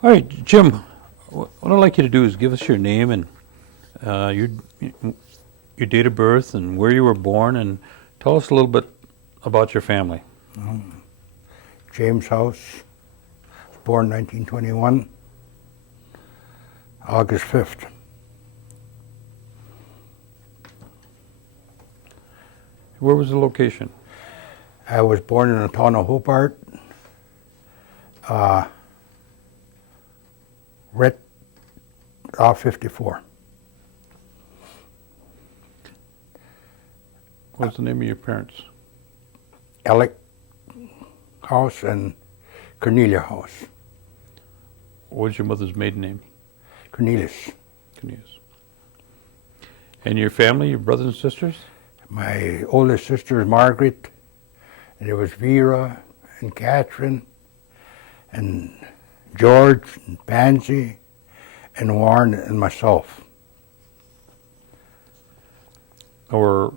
All right, Jim, what I'd like you to do is give us your name and uh, your your date of birth and where you were born, and tell us a little bit about your family. James House, born 1921, August 5th. Where was the location? I was born in the town of Hobart, right off 54. What's the name of your parents? Alec House and Cornelia House. What was your mother's maiden name? Cornelius. Cornelius. And your family, your brothers and sisters? My oldest sister is Margaret, and there was Vera and Catherine and George and Pansy and Warren and myself. Or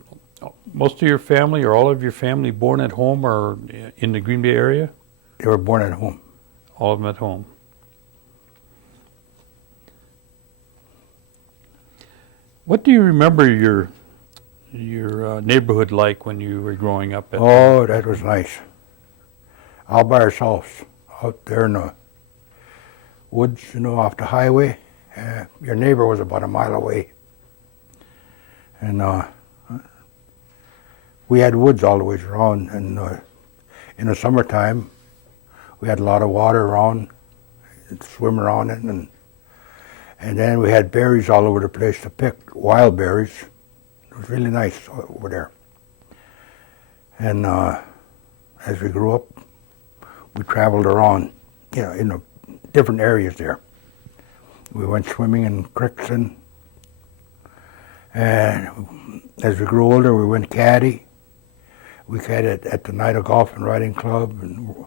most of your family or all of your family born at home or in the Green Bay area? They were born at home. All of them at home. What do you remember your neighborhood like when you were growing up? Oh, that was nice. All by ourselves, out there in the woods, off the highway. Your neighbor was about a mile away. And we had woods all the way around. And in the summertime, we had a lot of water around, swim around it. And then we had berries all over the place to pick, wild berries. It was really nice over there. And as we grew up, we traveled around, in the different areas there. We went swimming in creeks, and as we grew older, we went caddy. We caddied at the Night of Golf and Riding Club, and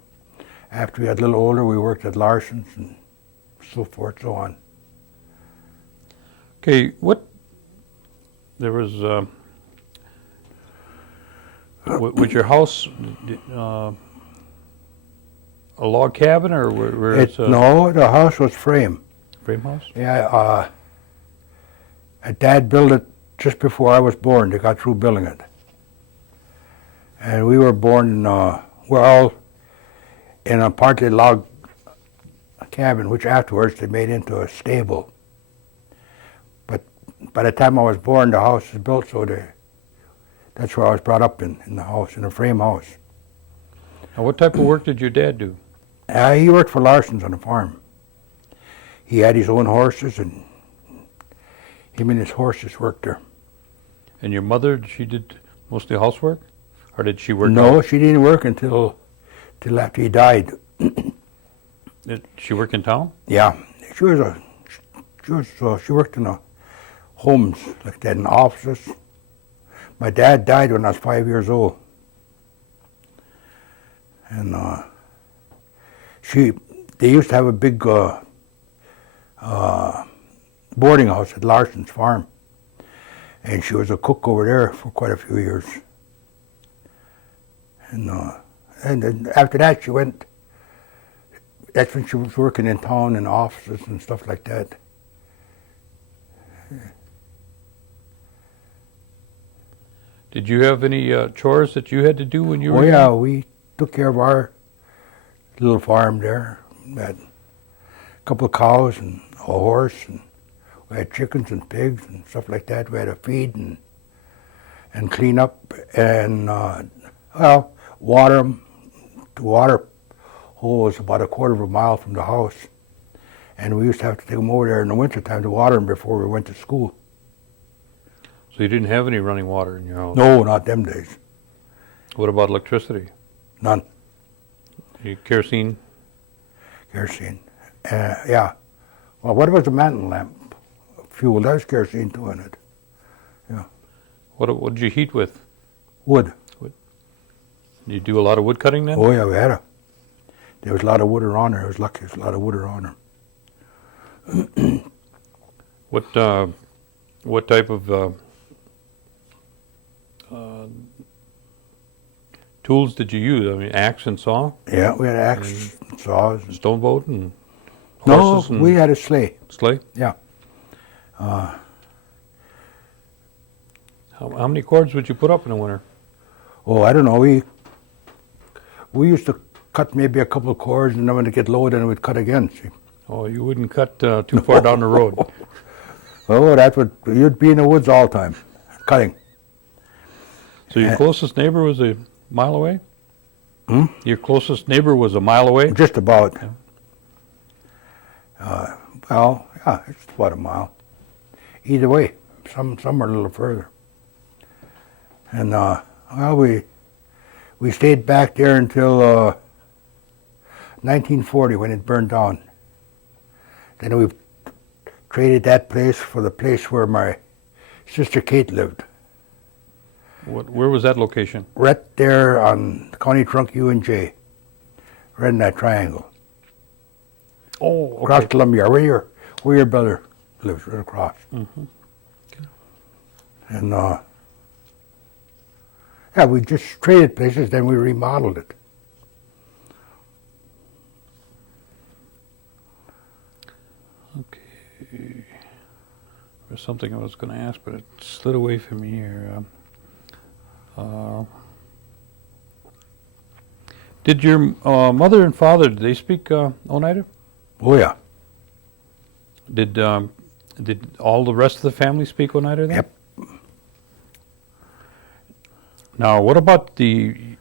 after we got a little older, we worked at Larson's and so forth, so on. Okay, there was, was your house a log cabin or where it's a No, the house was frame. frame house? Yeah, Dad built it just before I was born. They got through building it. And we were born we're all in a partly log cabin, which afterwards they made into a stable. But by the time I was born, the house was built, so that's where I was brought up in the house, in a frame house. Now, what type of work did your dad do? He worked for Larson's on the farm. He had his own horses, and him and his horses worked there. And your mother, she did mostly housework? Or did she work No, out? she didn't work until after he died. Did she work in town? Yeah, she worked in the homes like that, in offices. My dad died when I was 5 years old, and they used to have a big boarding house at Larson's farm, and she was a cook over there for quite a few years. And then after that, she went. That's when she was working in town in offices and stuff like that. Did you have any chores that you had to do when you were Oh yeah, young? we took care of our little farm there. We had a couple of cows and a horse, and we had chickens and pigs and stuff like that. We had to feed and clean up and water them. The water hole was about a quarter of a mile from the house, and we used to have to take them over there in the wintertime to water them before we went to school. So you didn't have any running water in your house? No, not them days. What about electricity? None. Kerosene? Kerosene. Yeah. Well, what about the mantle lamp? Fuel, there's kerosene too in it. Yeah. What did you heat with? Wood. Did you do a lot of wood cutting then? Oh yeah, we had there was a lot of wood around there. I was lucky there was a lot of wood around there. What type of tools did you use? I mean, axe and saw? Yeah, we had axe, saws, and Stone boat and No, horses and we had a sleigh. sleigh? Yeah. How many cords would you put up in the winter? Oh, I don't know. We used to cut maybe a couple of cords, and then when it get low, then we'd cut again. See? Oh, you wouldn't cut too far down the road. Oh, you'd be in the woods all the time, cutting. So your closest neighbor was a mile away? Hmm? Your closest neighbor was a mile away? Just about. Yeah. Well, yeah, it's about a mile. Either way, some are a little further. And well, we stayed back there until 1940 when it burned down. Then we traded that place for the place where my sister Kate lived. Where was that location? Right there on County Trunk U and J, right in that triangle. Oh, okay. Across Columbia, where your brother lives, right across. Mhm. Okay. And yeah, we just traded places, then we remodeled it. Okay. There's something I was going to ask, but it slid away from me here. Did your mother and father, did they speak Oneida? Oh yeah. Did all the rest of the family speak Oneida then? Yep. Now, what about the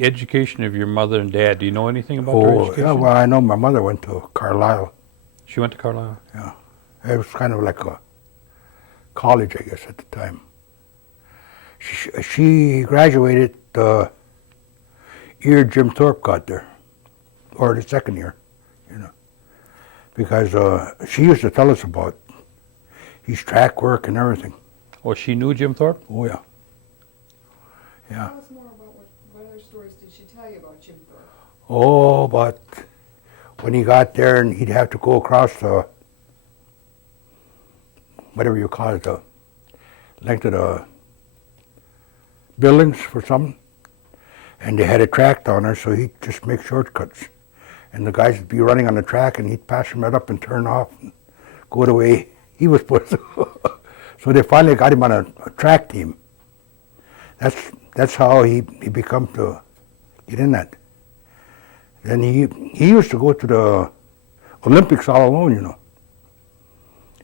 education of your mother and dad? Do you know anything about their Oh education? yeah. Well, I know my mother went to Carlisle. She went to Carlisle. Yeah. It was kind of like a college, I guess, at the time. She graduated the year Jim Thorpe got there, or the second year, you know, because she used to tell us about his track work and everything. Oh, she knew Jim Thorpe? Oh yeah. Yeah. Tell us more about what other stories did she tell you about Jim Thorpe? Oh, but when he got there and he'd have to go across the, whatever you call it, the length of the buildings for something, and they had a track down there, so he'd just make shortcuts. And the guys would be running on the track, and he'd pass them right up and turn off and go the way he was supposed to. So they finally got him on a track team. That's how he become to get in that. Then he used to go to the Olympics all alone, you know.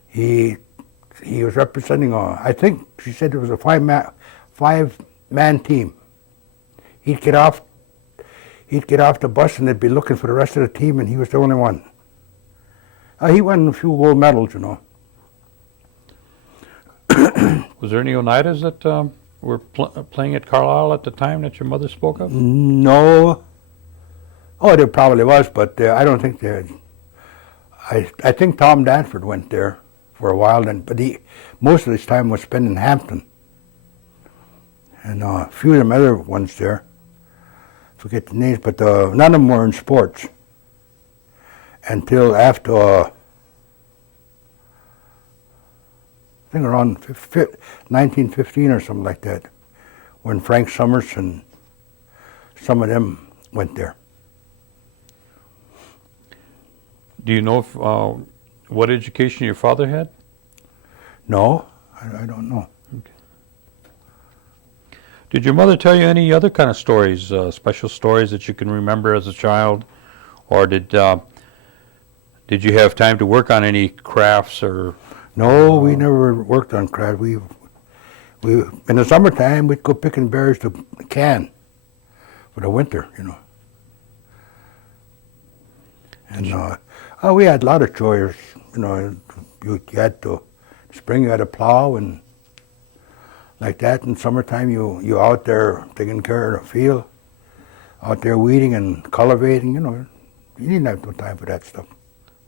He was representing I think she said it was a five-man team. He'd get off the bus and they'd be looking for the rest of the team, and he was the only one. He won a few gold medals, you know. Was there any Oneidas that were playing at Carlisle at the time that your mother spoke of? No. Oh, there probably was, but I don't think there. I think Tom Danford went there for a while, but most of his time was spent in Hampton. And a few of them other ones there, forget the names, but none of them were in sports until after, I think around 1915 or something like that, when Frank Summers and some of them went there. Do you know if, what education your father had? No, I don't know. Okay. Did your mother tell you any other kind of stories, special stories that you can remember as a child, or did you have time to work on any crafts or? No, we never worked on crafts. We in the summertime we'd go picking berries to can for the winter, you know. And we had a lot of chores, you know. You had to spring you had to plow and like that. In summertime you out there taking care of the field, out there weeding and cultivating, you know. You didn't have no time for that stuff.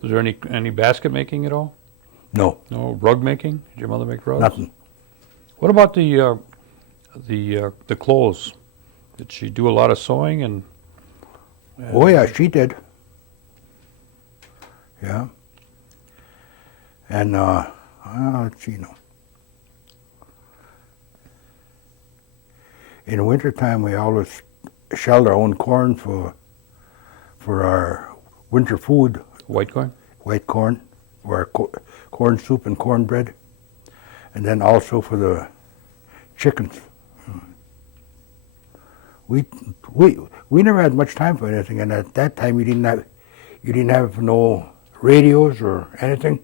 Was there any basket making at all? No. No rug making? Did your mother make rugs? Nothing. What about the clothes? Did she do a lot of sewing and? Oh yeah, she did. Yeah. And let's see, no. In the wintertime, we always shelled our own corn for our winter food White corn? white corn, for our corn soup and cornbread, and then also for the chickens. We never had much time for anything, and at that time you didn't have no radios or anything,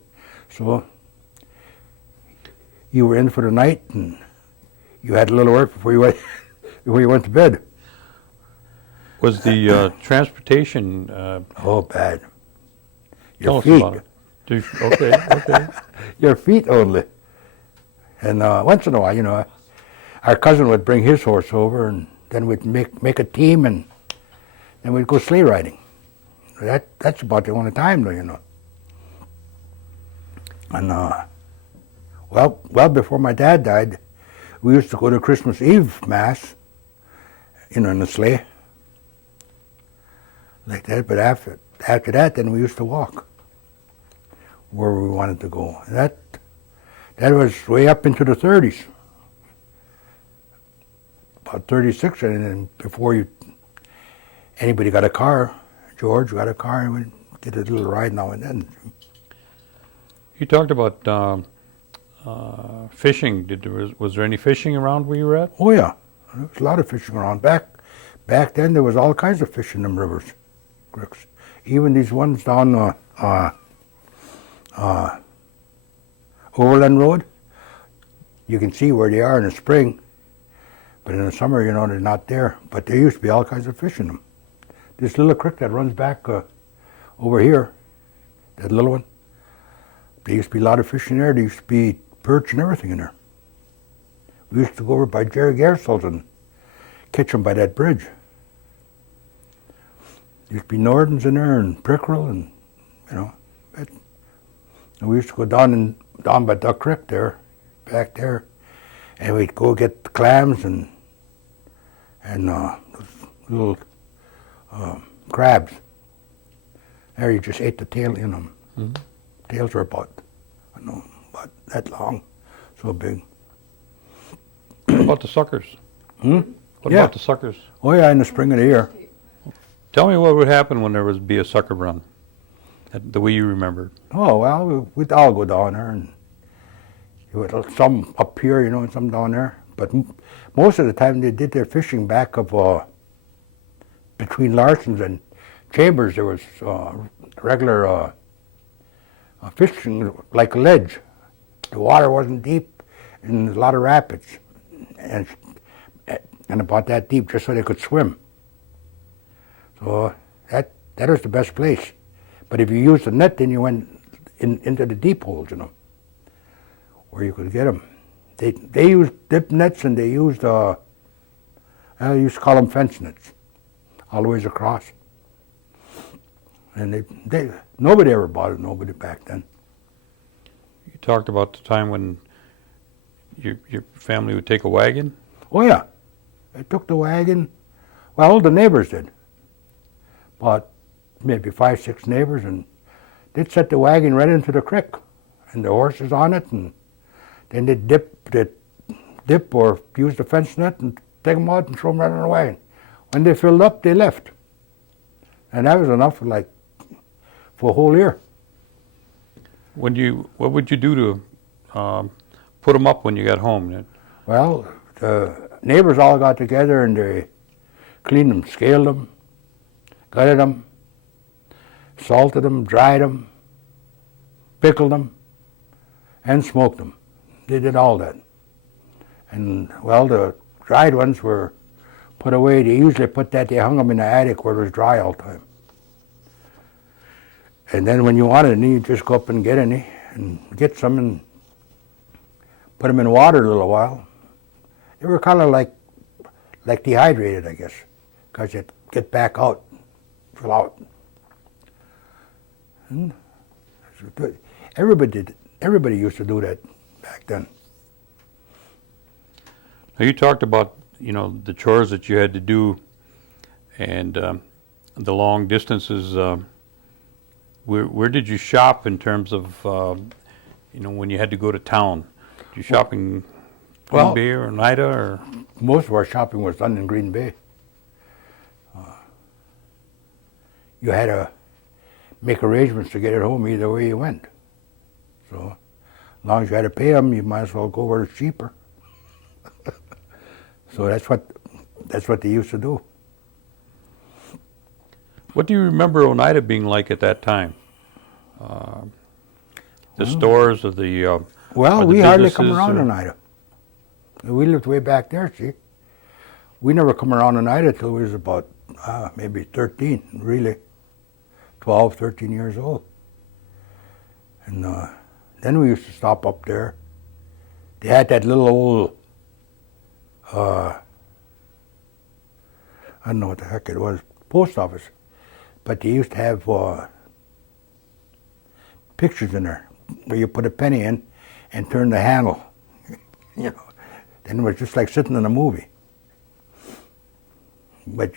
so you were in for the night, and you had a little work before you went to bed. Was the transportation, Oh, bad. tell Your us feet, about it. Okay, okay. your feet only. And once in a while, our cousin would bring his horse over, and then we'd make a team, and then we'd go sleigh riding. That's about the only time, though. And well, before my dad died, we used to go to Christmas Eve Mass, in the sleigh, like that. But after that, then we used to walk where we wanted to go. And that was way up into the 30s, about 36, and then before anybody got a car. George got a car, and we did a little ride now and then. You talked about fishing. Was there any fishing around where you were at? Oh yeah, there was a lot of fishing around. Back then, there was all kinds of fish in them rivers, creeks. Even these ones down Overland Road, you can see where they are in the spring, but in the summer, they're not there. But there used to be all kinds of fish in them. This little creek that runs back over here, that little one, there used to be a lot of fish in there. There used to be perch and everything in there. We used to go over by Jerry Garsol's and catch them by that bridge. There used to be Nordens in there and pickerel, and and we used to go down by Duck Creek there, back there, and we'd go get the clams and those little crabs. There you just ate the tail in them. Mm-hmm. Tails were about that long, so big. What about the suckers? Hmm? What Yeah. about the suckers? Oh yeah, in the spring of the year. Tell me what would happen when there would be a sucker run, the way you remembered. Oh well, we'd all go down there, and some up here, and some down there. But most of the time they did their fishing back of between Larson's and Chambers. There was regular fishing like a ledge. The water wasn't deep, and a lot of rapids, and about that deep, just so they could swim. So that was the best place. But if you used the net, then you went into the deep holes, where you could get them. They used dip nets, and they used I used to call them fence nets, all the ways across. And nobody ever bothered nobody back then. You talked about the time when your family would take a wagon. Oh yeah, they took the wagon. Well, the neighbors did. About maybe 5, 6 neighbors, and they'd set the wagon right into the creek, and the horses on it, and then they'd dip or use the fence net and take them out and throw them right on the wagon. When they filled up, they left, and that was enough for a whole year. What would you do to put them up when you got home? Well, the neighbors all got together and they cleaned them, scaled them, gutted them, salted them, dried them, pickled them, and smoked them. They did all that. And well, the dried ones were put away. They usually they hung them in the attic where it was dry all the time. And then when you wanted any, you just go up and get any, and get some and put them in water a little while. They were kind of like dehydrated, I guess, because they'd get back out, fill out. And everybody used to do that back then. Now you talked about the chores that you had to do, and the long distances. Where did you shop in terms of when you had to go to town? Did you shop in Green Bay or Oneida or? Most of our shopping was done in Green Bay. You had make arrangements to get it home either way you went. So, as long as you had to pay them, you might as well go where it's cheaper. So that's what they used to do. What do you remember Oneida being like at that time? The stores of the Well, or the we hardly come businesses, around or- Oneida. We lived way back there, see. We never come around Oneida till we was about maybe 13, really, 12, 13 years old. And then we used to stop up there. They had that little old, I don't know what the heck it was, post office. But they used to have pictures in there where you put a penny in and turn the handle. You know, then it was just like sitting in a movie. But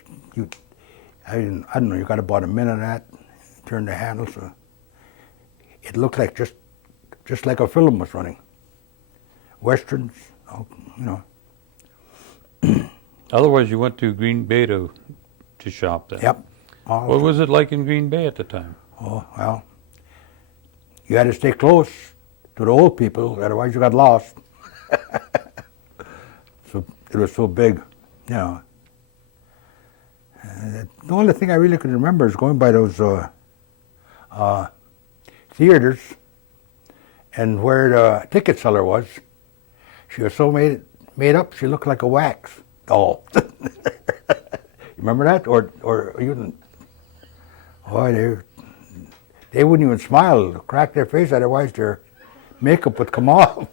I don't know, you got about a minute of that, turn the handle, so it looked like just like a film was running. Westerns, you know. Otherwise, you went to Green Bay to shop then. Yep. All What was it like in Green Bay at the time? Oh, well, you had to stay close to the old people, otherwise you got lost. So it was so big, you know. The only thing I really could remember is going by those theaters and where the ticket seller was. She was so made up, she looked like a wax doll. You remember that? Or even, boy, they wouldn't even smile, crack their face, otherwise their makeup would come off.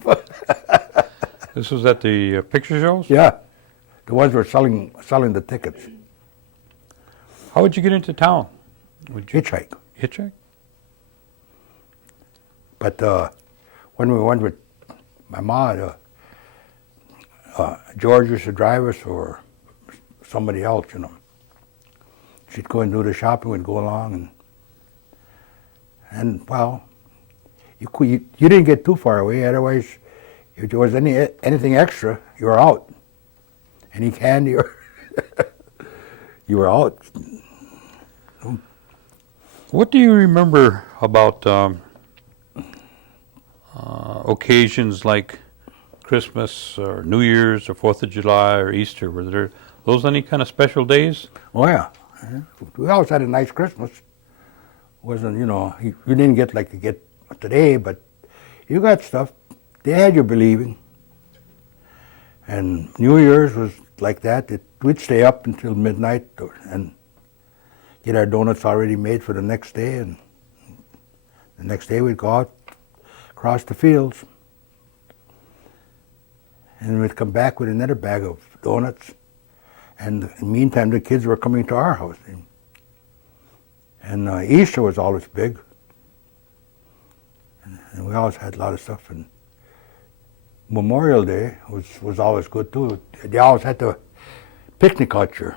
This was at the picture shows? Yeah, the ones who were selling the tickets. How would you get into town? Would you Hitchhike. hitchhike? But when we went with my ma, George used to drive us or somebody else, you know. She'd go and do the shopping, we'd go along, and well, you didn't get too far away, otherwise if there was anything extra, you were out. Any candy or you were out. What do you remember about occasions like Christmas or New Year's or 4th of July or Easter? Were there those any kind of special days? Oh yeah, we always had a nice Christmas. Wasn't, you know, you didn't get like you get today, but you got stuff. They had you believing. And New Year's was like that. We'd stay up until midnight and get our donuts already made for the next day, and the next day we'd go out across the fields, and we'd come back with another bag of donuts. And in the meantime, the kids were coming to our house. And Easter was always big. And we always had a lot of stuff. And Memorial Day was always good too. They always had the picnic out here.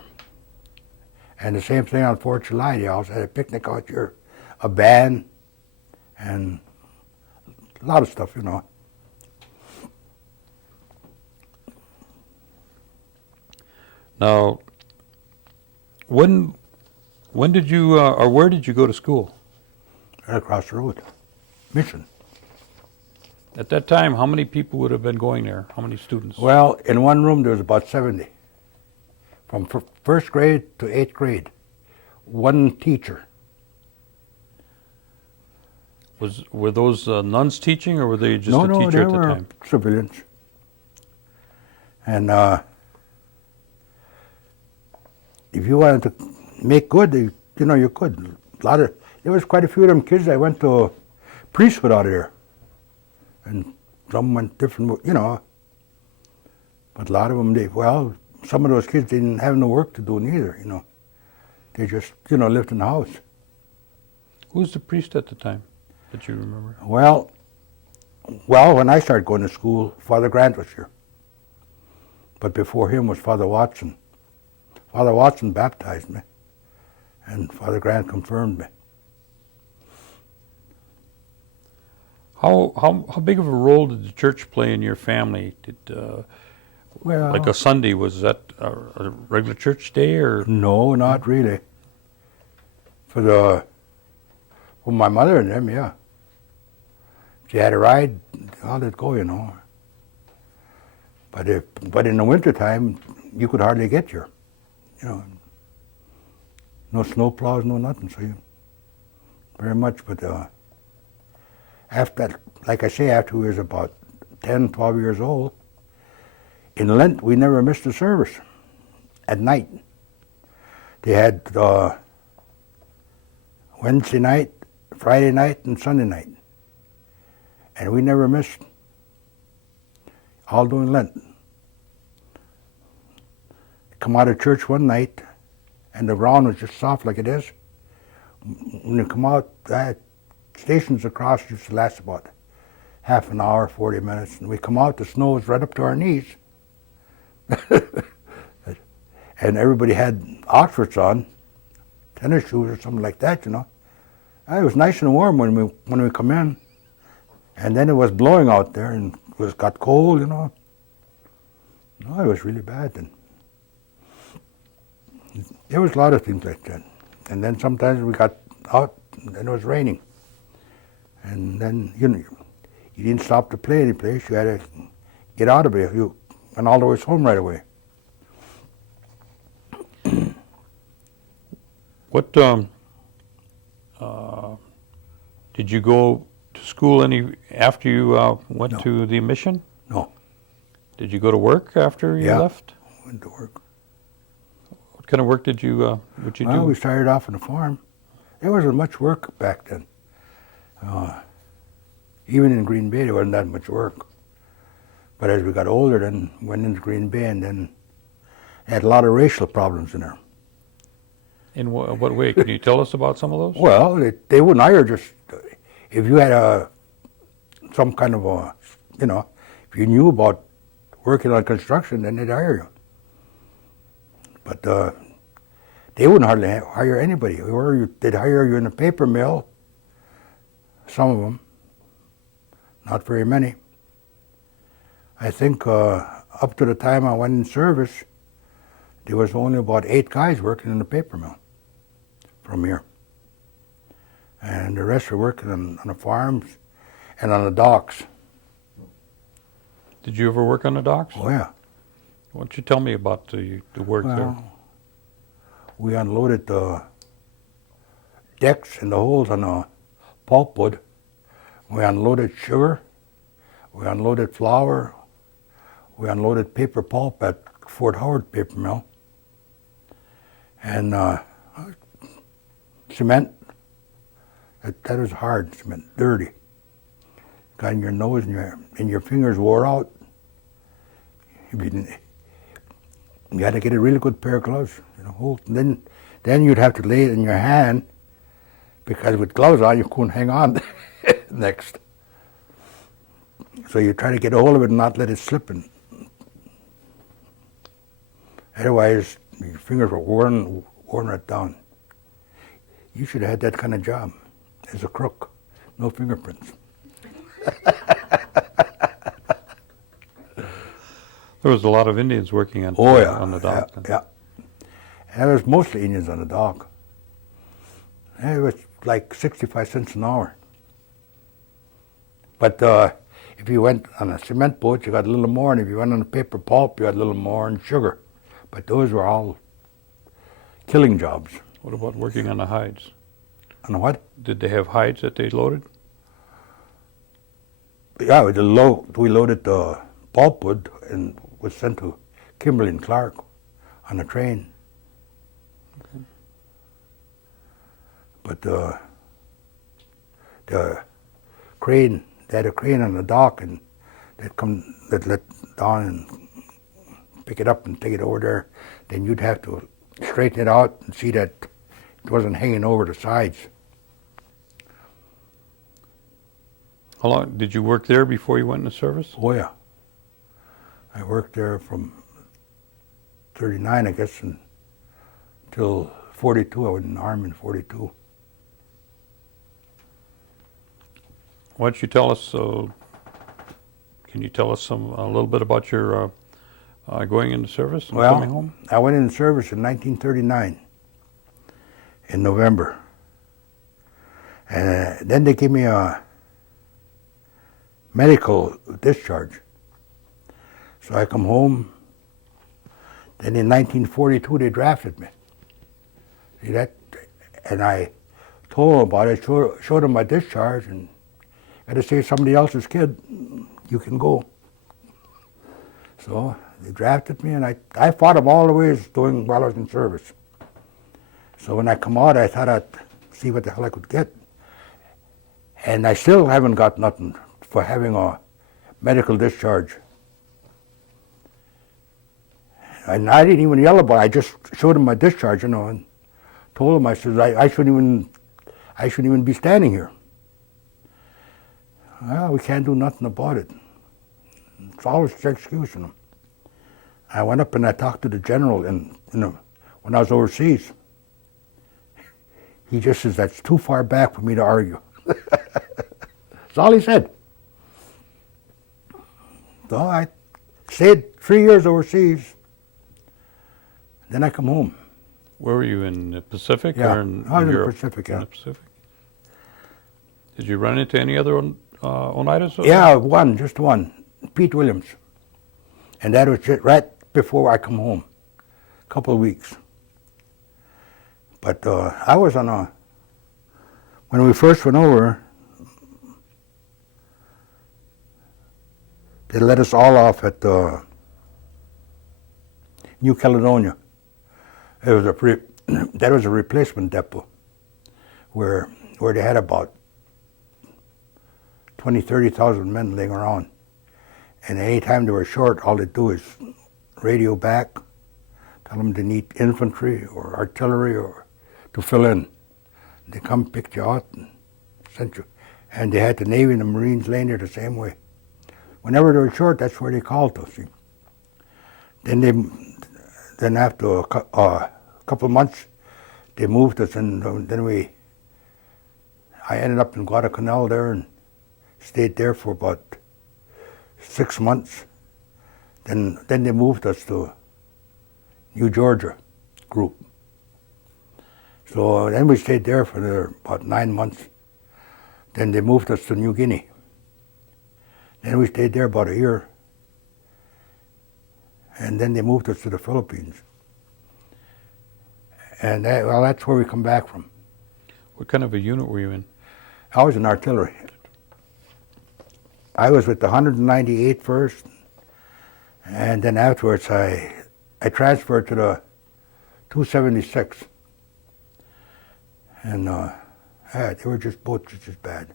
And the same thing on 4th of July. They always had a picnic out here, a band, and a lot of stuff, you know. Now, when did you or where did you go to school? Right across the road. Mission. At that time, how many people would have been going there? How many students? Well, in one room there was about 70. From first grade to 8th grade. One teacher. Were those nuns teaching, or were they just No, a teacher they at the were time? civilians. And if you wanted to make good, you could. There was quite a few of them kids that went to priesthood out of there. And some went different, you know. But a lot of them, some of those kids didn't have no work to do neither, you know. They just, lived in the house. Who was the priest at the time that you remember? Well, when I started going to school, Father Grant was here. But before him was Father Watson. Father Watson baptized me, and Father Grant confirmed me. How big of a role did the church play in your family? Well, Like a Sunday, was that a regular church day, or? no, not really. For the Well, my mother and them, yeah. If you had a ride, I'll let go, you know. But in the wintertime, you could hardly get here, you know. No snow plows, no nothing, so you, very much. But after that, like I say, after we was about 10, 12 years old, in Lent, we never missed a service at night. They had Wednesday night, Friday night, and Sunday night. And we never missed, all during Lent. Come out of church one night, and the ground was just soft like it is. When you come out, stations across used to last about half an hour, 40 minutes. And we come out, the snow was right up to our knees. And everybody had Oxfords on, tennis shoes or something like that, you know. It was nice and warm when we come in. And then it was blowing out there and it got cold, you know. No, it was really bad then. There was a lot of things like that. And then sometimes we got out and then it was raining. And then, you know, you didn't stop to play any place. You had to get out of it. You went all the way home right away. What, did you go to school after you went No. to the mission? No. Did you go to work after you Yeah. left? Went to work. What kind of work did you do? Well, we started off on a farm. There wasn't much work back then. Even in Green Bay, there wasn't that much work. But as we got older, then went into Green Bay, and then had a lot of racial problems in there. In what way? Can you tell us about some of those? Well, they wouldn't hire just if you had some kind of a, you know, if you knew about working on construction, then they'd hire you. But they wouldn't hardly hire anybody. Or they'd hire you in a paper mill. Some of them, not very many. I think up to the time I went in service, there was only about 8 guys working in the paper mill from here. And the rest were working on the farms and on the docks. Did you ever work on the docks? Oh yeah. Why don't you tell me about the work there? Well, we unloaded the decks and the holes on the pulpwood. We unloaded sugar. We unloaded flour. We unloaded paper pulp at Fort Howard Paper Mill. And cement. That was hard cement, dirty. Got in your nose and your fingers wore out. You had to get a really good pair of gloves. You know, and then you'd have to lay it in your hand because with gloves on you couldn't hang on next. So you try to get a hold of it and not let it slip. Otherwise, your fingers were worn right down. You should have had that kind of job as a crook. No fingerprints. There was a lot of Indians working on the dock. Yeah. And there was mostly Indians on the dock. And it was like 65 cents an hour. But if you went on a cement boat, you got a little more, and if you went on a paper pulp, you got a little more, and sugar. But those were all killing jobs. What about working on the hides? On what? Did they have hides that they loaded? Yeah, we loaded the pulpwood and was sent to Kimberly and Clark on a train. Okay. But the crane, they had a crane on the dock, and they'd let down and pick it up and take it over there. Then you'd have to straighten it out and see that it wasn't hanging over the sides. How long did you work there before you went into service? Oh yeah. I worked there from 39, I guess, until 42. I went in the Army in 42. Why don't you tell us, can you tell us a little bit about your going into service and coming home? I went into service in 1939, in November. And then they gave me a medical discharge. So I come home. Then in 1942 they drafted me. See that? And I told them about it, showed them my discharge, and I had to say somebody else's kid, you can go. So they drafted me, and I fought them all the ways doing while I was in service. So when I come out, I thought I'd see what the hell I could get. And I still haven't got nothing for having a medical discharge. And I didn't even yell about it. I just showed him my discharge, and told him, I said, I shouldn't even be standing here. Well, we can't do nothing about it. It's always the excuse, I went up and I talked to the general, and when I was overseas, he just says, that's too far back for me to argue. That's all he said. So I stayed 3 years overseas. Then I come home. Where were you, in the Pacific Yeah, or in I was in the Europe? Pacific, In yeah. the Pacific. Did you run into any other Oneidas? Yeah, just one, Pete Williams. And that was just right before I come home, a couple of weeks. But I was on when we first went over, they let us all off at New Caledonia. It was that was a replacement depot where they had about 20, 30,000 men laying around. And any time they were short, all they do is radio back, tell them they need infantry or artillery or to fill in. They come pick you out and send you. And they had the Navy and the Marines laying there the same way. Whenever they were short, that's where they called us. See. Then after a couple of months, they moved us, and then I ended up in Guadalcanal there and stayed there for about 6 months. Then they moved us to New Georgia group. So then we stayed there for about 9 months. Then they moved us to New Guinea. Then we stayed there about a year. And then they moved us to the Philippines. And that's where we come back from. What kind of a unit were you in? I was in artillery. I was with the 198th first, and then afterwards I transferred to the 276. And they were just both just as bad.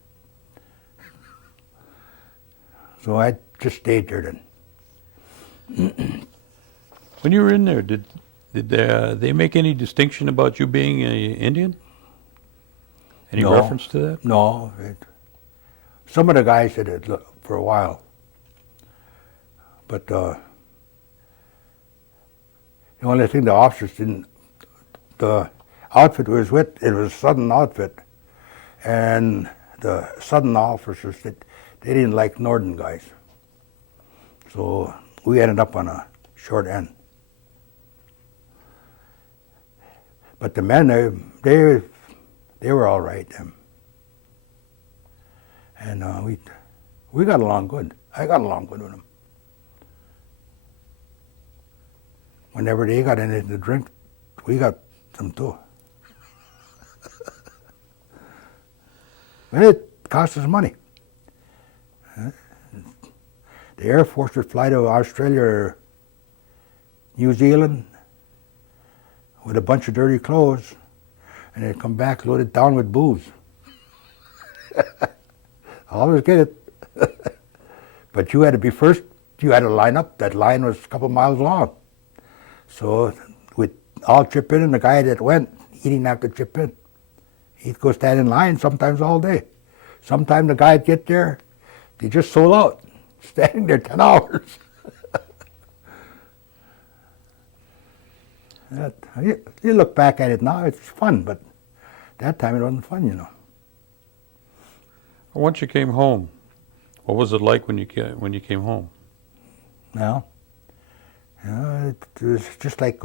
So I just stayed there then. When you were in there, did they make any distinction about you being an Indian? Any No. reference to that? No. Some of the guys did it for a while. But the only thing the officers didn't, the outfit we was with, it was a Southern outfit. And the Southern officers, they didn't like Northern guys. So we ended up on a short end. But the men, they were all right, them. And we got along good. I got along good with them. Whenever they got anything to drink, we got some too. But it cost us money. The Air Force would fly to Australia or New Zealand with a bunch of dirty clothes, and they'd come back loaded down with booze. Always get it. But you had to be first, you had to line up. That line was a couple miles long. So we'd all chip in, and the guy that went, he didn't have to chip in. He'd go stand in line sometimes all day. Sometimes the guy'd get there, they just sold out, standing there 10 hours. You look back at it now, it's fun, but that time it wasn't fun, you know. Once you came home, what was it like when you came home? Well, it was just like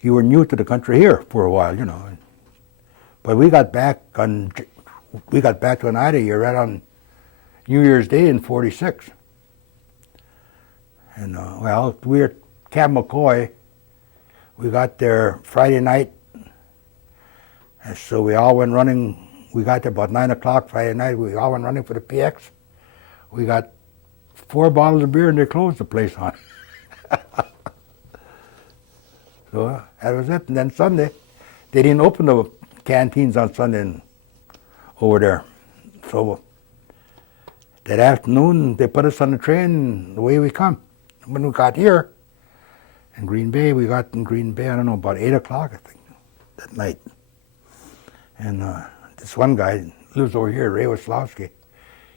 you were new to the country here for a while, you know. But we got back to Oneida here right on New Year's Day in '46. And well, we were at Camp McCoy. We got there Friday night, and so we all went running. We got there about 9 o'clock Friday night. We all went running for the PX. We got 4 bottles of beer and they closed the place on. So that was it. And then Sunday, they didn't open the canteens on Sunday over there. So that afternoon, they put us on the train and away we come. When we got here in Green Bay, I don't know, about 8 o'clock, I think, that night. And this one guy lives over here, Ray Waslowski.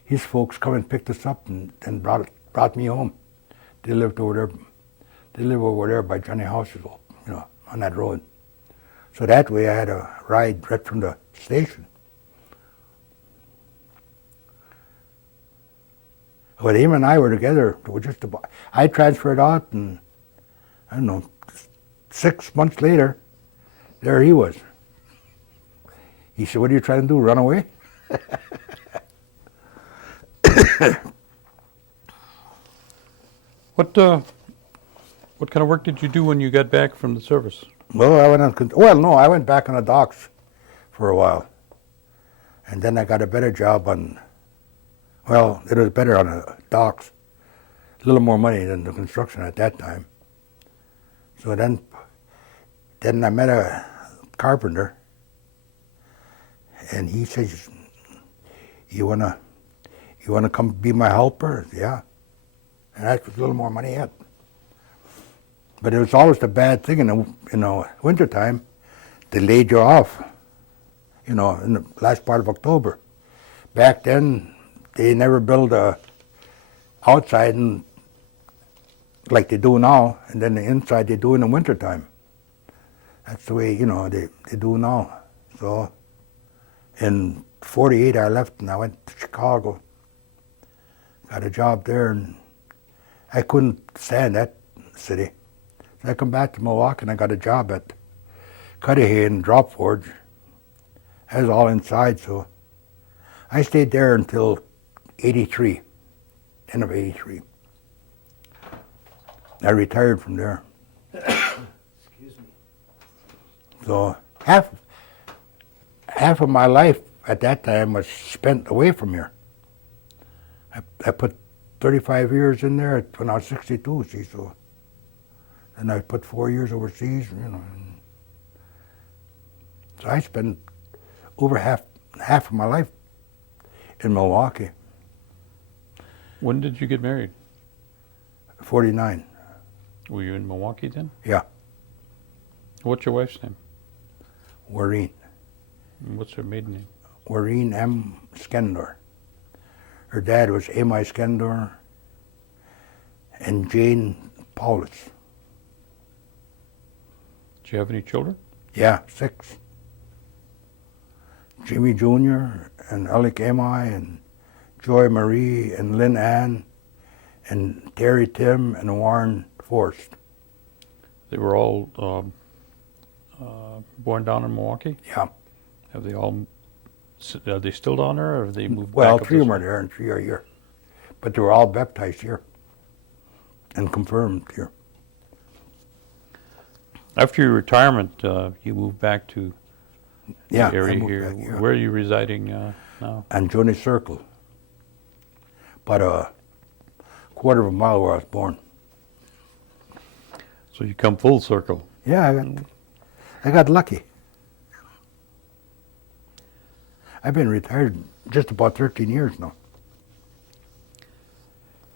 His folks come and picked us up and brought me home. They live over there by Johnny House's, on that road. So that way I had a ride right from the station. But him and I were together. I transferred out, and I don't know, 6 months later, there he was. He said, "What are you trying to do, run away?" What kind of work did you do when you got back from the service? Well, I went back on the docks for a while. And then I got a better job it was better on the docks. A little more money than the construction at that time. So then I met a carpenter, and he says, you wanna come be my helper?" Yeah. And that was a little more money yet. But it was always the bad thing in the wintertime. They laid you off, in the last part of October. Back then, they never built outside like they do now, and then the inside they do in the wintertime. That's the way, they do now. So in '48, I left and I went to Chicago. Got a job there, and I couldn't stand that city. So I come back to Milwaukee and I got a job at Cudahy and Drop Forge. I was all inside, so I stayed there until '83, end of '83. I retired from there. Excuse me. So half of my life at that time was spent away from here. I put 35 years in there when I was 62, see, so. And I put 4 years overseas, So I spent over half of my life in Milwaukee. When did you get married? 49, Were you in Milwaukee then? yeah, What's your wife's name? Warreen. And what's her maiden name? Warreen M. Skendor. Her dad was A.M.I. Skendor and Jane Paulus. Do you have any children? Yeah, 6. Jimmy Jr. and Alec M.I. and Joy Marie and Lynn Ann and Terry Tim and Warren Forrest. They were all born down in Milwaukee? Yeah. Are they still down there, or have they moved Well, back up 3 of this them are way? there and 3 are here. But they were all baptized here and confirmed here. After your retirement, you moved back to Yeah, the I area moved here. back here. Where are you residing now? On Joni Circle. About a quarter of a mile where I was born. So you come full circle. Yeah, I got lucky. I've been retired just about 13 years now.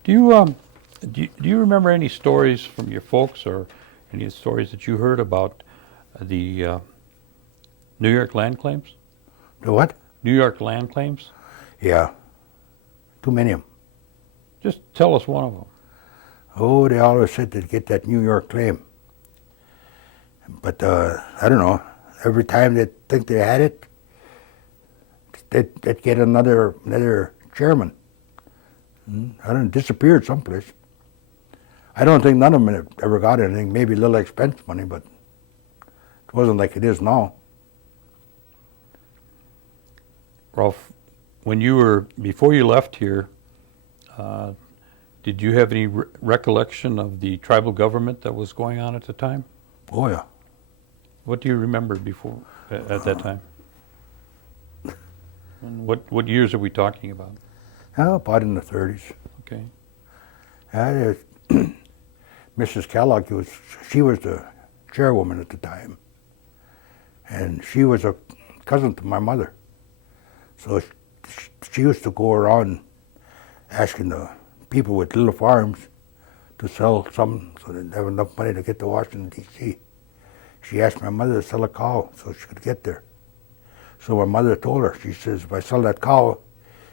Do you remember any stories from your folks, or any stories that you heard about the New York land claims? The what? New York land claims? Yeah. Too many of them. Just tell us one of them. Oh, they always said they'd get that New York claim. But I don't know. Every time they think they had it, they'd get another chairman. I don't know, disappeared someplace. I don't think none of them ever got anything. Maybe a little expense money, but it wasn't like it is now. Ralph, before you left here, did you have any recollection of the tribal government that was going on at the time? Oh yeah. What do you remember before, at that time? And what years are we talking about? About in the 30s. Okay. Mrs. Kellogg, she was the chairwoman at the time, and she was a cousin to my mother. So she used to go around asking the people with little farms to sell some so they'd have enough money to get to Washington, D.C. She asked my mother to sell a cow so she could get there. So my mother told her, she says, if I sell that cow,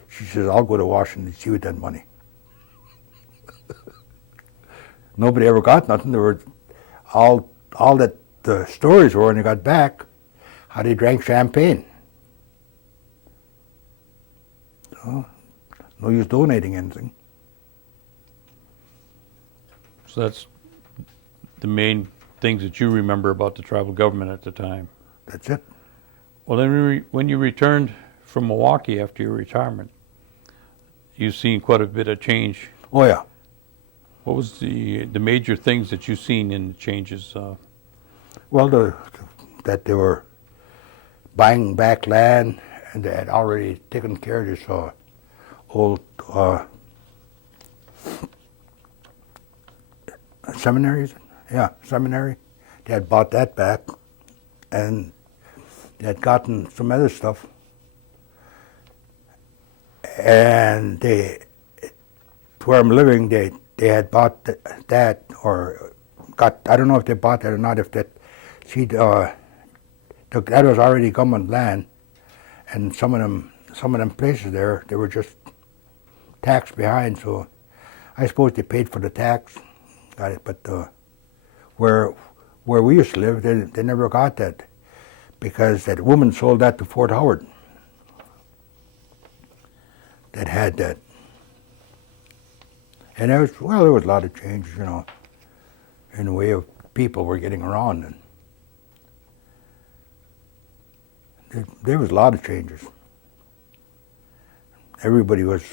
she says, I'll go to Washington, D.C. with that money. Nobody ever got nothing. There were all that the stories were when they got back, how they drank champagne. So, no use donating anything. So that's the main things that you remember about the tribal government at the time. That's it. Well, then when you returned from Milwaukee after your retirement, you've seen quite a bit of change. Oh yeah. What was the major things that you've seen in the changes? Well, that they were buying back land, and they had already taken care of this old seminary, is it? Yeah, seminary. They had bought that back, and they had gotten some other stuff. And where I'm living, they had bought that, or got, I don't know if they bought that or not, if that, see, that was already government land, and some of them places there, they were just taxed behind, so I suppose they paid for the tax, got it, but where we used to live, they never got that, because that woman sold that to Fort Howard that had that. And there was a lot of changes, in the way of people were getting around, and there was a lot of changes. Everybody was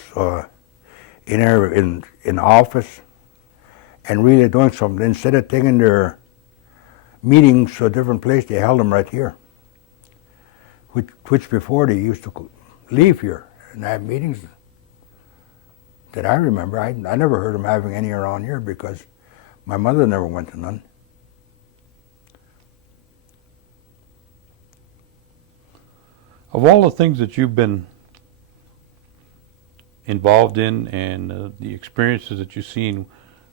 in there in office and really doing something. Instead of taking their meetings to a different place, they held them right here, which before they used to leave here and have meetings that I remember. I never heard them having any around here because my mother never went to none. Of all the things that you've been involved in and the experiences that you've seen,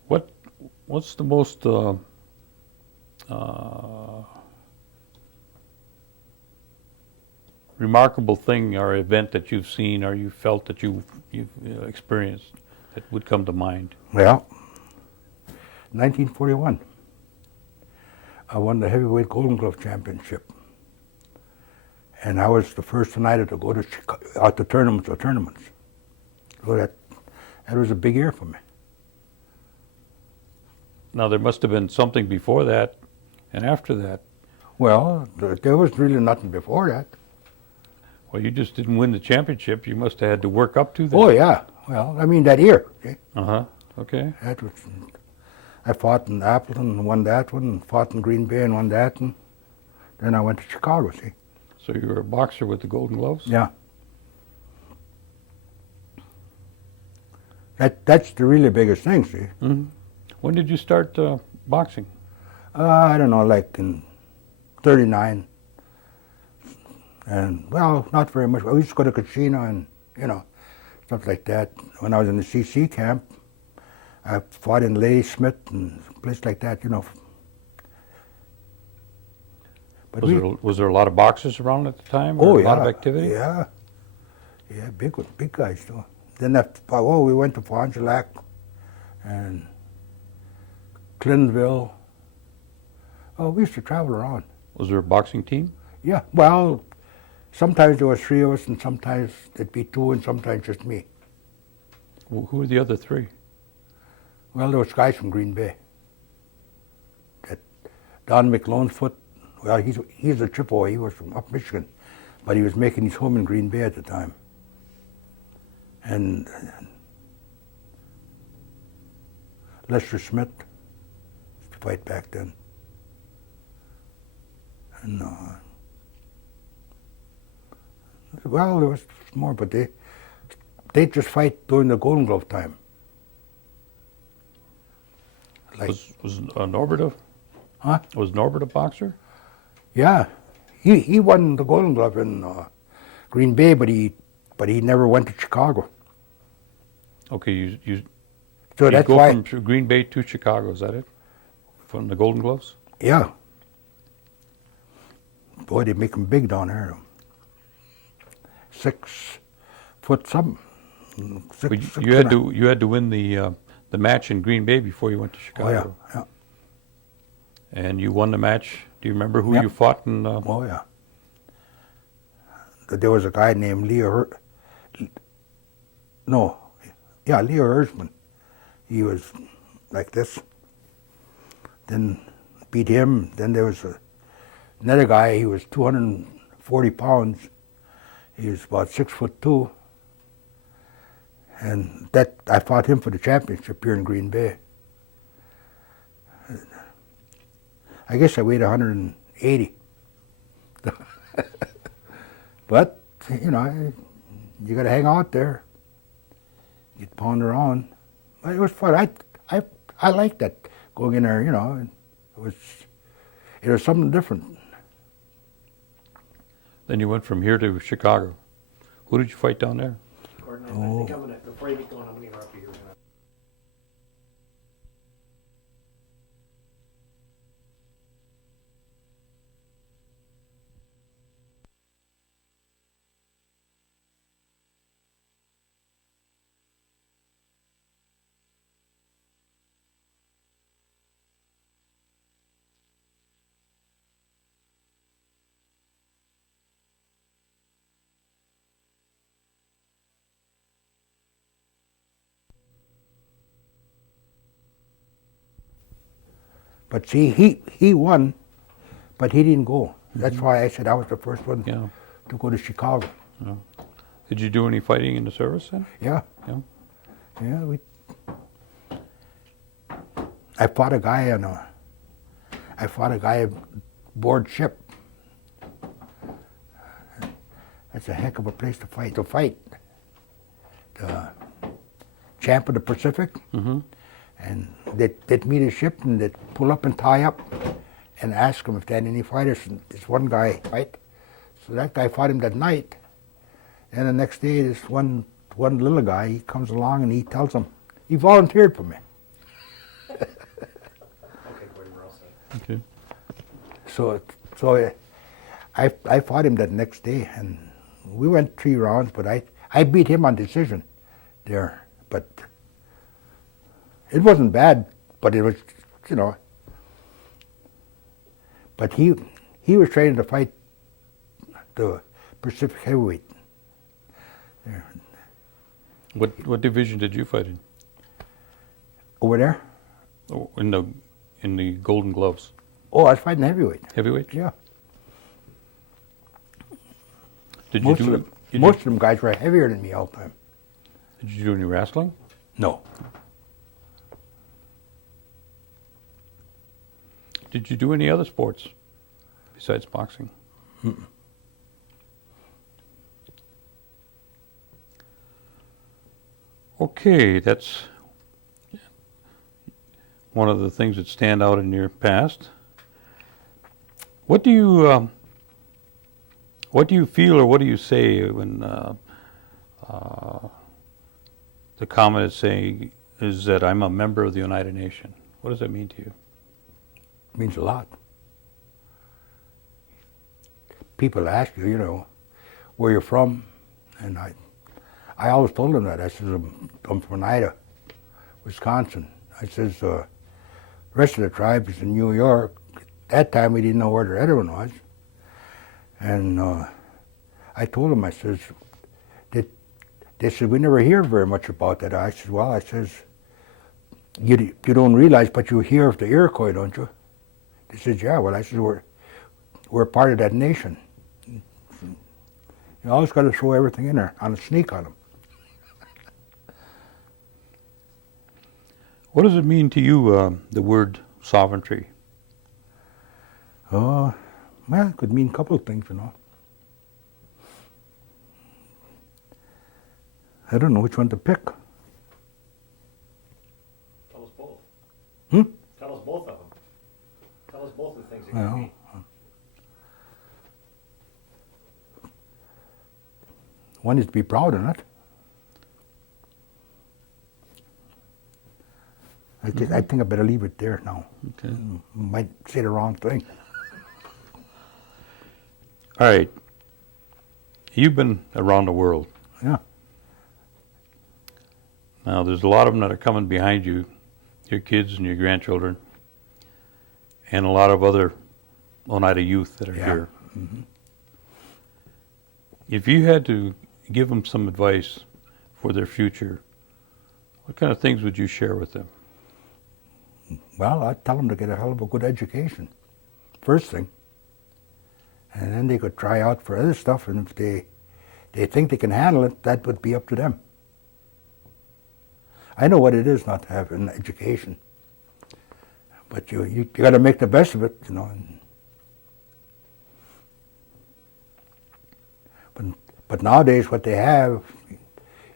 what's the most remarkable thing or event that you've seen or you felt that you've experienced that would come to mind? Well, 1941, I won the heavyweight Golden Glove championship, and I was the first United to go to out to tournaments. So that was a big year for me. Now there must have been something before that and after that. Well, there was really nothing before that. Well, you just didn't win the championship. You must have had to work up to that. Oh yeah. Well, I mean that year. See? Okay. That was. I fought in Appleton and won that one, and fought in Green Bay and won that, and then I went to Chicago. See. So you were a boxer with the Golden Gloves? Yeah. That's the really biggest thing. See. Mm-hmm. When did you start boxing? I don't know, like in '39. And, well, not very much. We used to go to casino and, stuff like that. When I was in the CC camp, I fought in Ladysmith and a place like that, But Was there a lot of boxers around at the time? Oh, Or yeah. A lot of activity? Yeah. Yeah, big guys, too. Then we went to Fond du Lac and Clintonville. Oh, we used to travel around. Was there a boxing team? Yeah, well, sometimes there was 3 of us, and sometimes there'd be 2, and sometimes just me. Who were the other 3? Well, there was guys from Green Bay. That Don McLonefoot, well, he's a Chippewa. He was from up Michigan. but he was making his home in Green Bay at the time. And Lester Smith used to fight back then. And well, there was more, but they just fight during the Golden Glove time. Like, Was Norbert a huh? was Norbert a boxer? Yeah, he won the Golden Glove in Green Bay, but he never went to Chicago. Okay, you So that's go why. from Green Bay to Chicago. Is that it? From the Golden Gloves? Yeah. Boy, they make them big down there. 6 foot something. But you had to win the match in Green Bay before you went to Oh Chicago. yeah, yeah. And you won the match. Do you remember who Yep. you fought? In, Oh yeah. There was a guy named Leo Erzman. He was like this. Then beat him. Then there was another guy. He was 240 pounds. He was about 6'2", and that I fought him for the championship here in Green Bay. I guess I weighed 180. But you know, you got to hang out there. Get pounded around. But it was fun. I liked that, going in there. You know, it was something different. then you went from here to Chicago. Who did you fight down there? Gordon, I think I'm gonna, before you get going, I'm gonna interrupt you here. But see, he won, but he didn't go. That's why I said I was the first one Yeah. to go to Chicago. Did you do any fighting in the service then? Yeah. Yeah. Yeah, I fought a guy aboard ship. That's a heck of a place to fight. The champ of the Pacific. Mm-hmm. And they'd meet a ship and they'd pull up and tie up and ask them if they had any fighters. And this one guy fight. So that guy fought him that night. And the next day, this one little guy, he comes along and he tells him, he volunteered for me. Okay, Gordon, we're all set. Okay. So I fought him that next day, and we went 3 rounds, but I beat him on decision there. But it wasn't bad, but it was, you know. But he was training to fight the Pacific heavyweight. There. What division did you fight in? Over there? Oh, in the Golden Gloves? Oh, I was fighting heavyweight. Heavyweight? Yeah. Did Most you of do most of them guys were heavier than me all the time. Did you do any wrestling? No. Did you do any other sports besides boxing? Mm-mm. Okay, that's one of the things that stand out in your past. What do you feel or what do you say when the comment is saying is that I'm a member of the United Nations? What does that mean to you? It means a lot. People ask you, you know, where you're from, and I always told them that. I said, I'm from Oneida, Wisconsin. I says, the rest of the tribe is in New York. At that time, we didn't know where the other one was. And I told them, I says, they said, we never hear very much about that. I said, well, I says, you don't realize, but you hear of the Iroquois, don't you? They said, yeah. Well, I said, we're part of that nation. You always got to throw everything in there on a sneak on them. What does it mean to you, the word sovereignty? Oh, well, it could mean a couple of things, you know. I don't know which one to pick. Tell us both. Hmm? Tell us both of them. Tell us both the things it Well, could mean. one is to be proud of it. I think I better leave it there now. Okay. Might say the wrong thing. All right. You've been around the world. Yeah. Now, there's a lot of them that are coming behind you, your kids and your grandchildren, and a lot of other Oneida youth that are Yeah. here. If you had to give them some advice for their future, what kind of things would you share with them? Well, I'd tell them to get a hell of a good education, first thing. And then they could try out for other stuff, and if they think they can handle it, that would be up to them. I know what it is not to have an education, but you got to make the best of it, you know. But nowadays, what they have,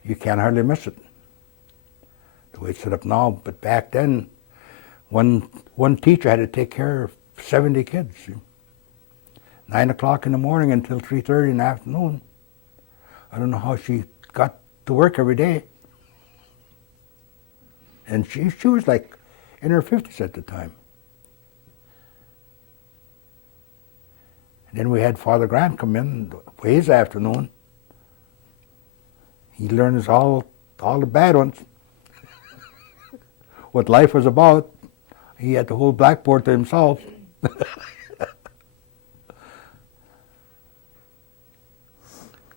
you can't hardly miss it. The way it's set up now, but back then, one teacher had to take care of 70 kids. 9 o'clock in the morning until 3:30 in the afternoon. I don't know how she got to work every day. And she was like in her 50s at the time. And then we had Father Grant come in for his afternoon. He learned us all the bad ones. What life was about. He had the whole blackboard to himself.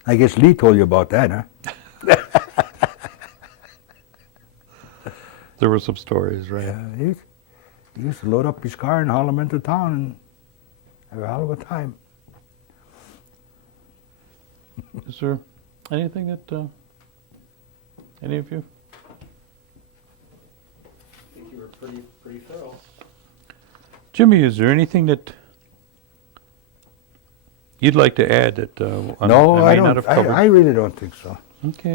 I guess Lee told you about that, huh? There were some stories, right? Yeah, he used to load up his car and haul him into town and have a hell of a time. Is there anything that any of you? I think you were pretty thorough. Jimmy, is there anything that you'd like to add that No, I I may not don't. have covered? I really don't think so. Okay.